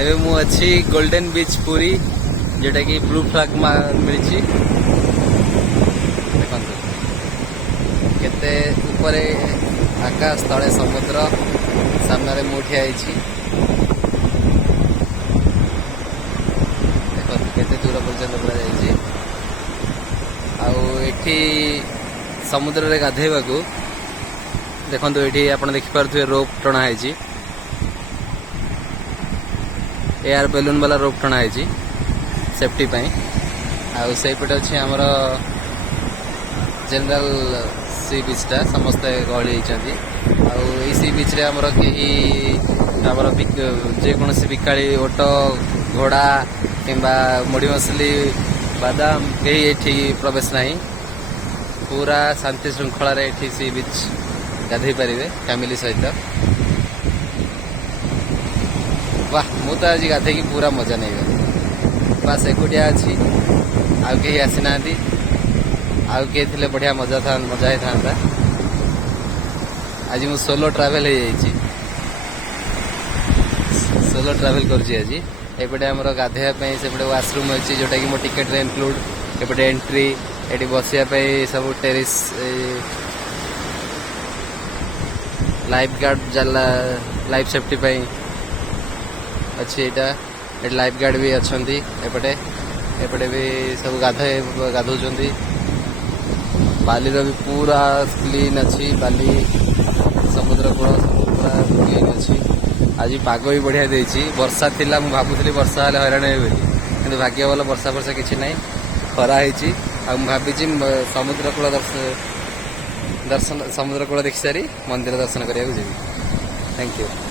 एबे मु अच्छी गोल्डन बीच पुरी जोटा कि ब्लू फ्लैग मिली देखो केते ऊपर आकाश तले समुद्र सामने मु ठिया देखो केते दूर पर्यंत पूरा जाइए आठी समुद्र रे गाधेबा को देखो ये आप देखिपे रोप टणाई एयर बेलून वाला रोप टणाई सेफ्टी आईपटे अच्छे आमर जनरल सी बीचटा समस्ते गहली होती सी बीच रे आमर कहीं जेकोसी बिकाड़ी ओट घोड़ा किंबा मुढ़ी मछली बादाम कहीं ये प्रवेश नहीं पूरा शांति श्रृंखला सी बीच गाधे पारे फैमिली सहित वाह मु तो आज गाधे की पूरा मजा नहीं गली बास एकुटिया अच्छी आउ कहीं आसी ना आउ किए थे बढ़िया मजा ही था आज मु सोलो ट्रावेल सोलो ट्रावेल कर एपटे आम गाधेवाई से वाशरूम अच्छी जोटा कि मो टिकेट रे इनक्लूड एपटे एंट्री ये बसापी सब टेरिस लाइफ गार्ड जाला लाइफ सेफ्टी अच्छी यहाँ ये लाइफ गार्ड भी अच्छा एपटे एपटे भी सब गाधौं बाली भी पूरा क्लीन अच्छी बाली समुद्र कूल पूरा क्लीन अच्छी आज पाग भी बढ़िया देती वर्षा थिला मु भावुली वर्षा हेल्ले हैरान हे कि भाग्य भल वर्षा फर्षा किसी ना खरा भावी समुद्र कूल दर्शन समुद्र कूल देखी सारी मंदिर दर्शन करने को जी थैंक यू।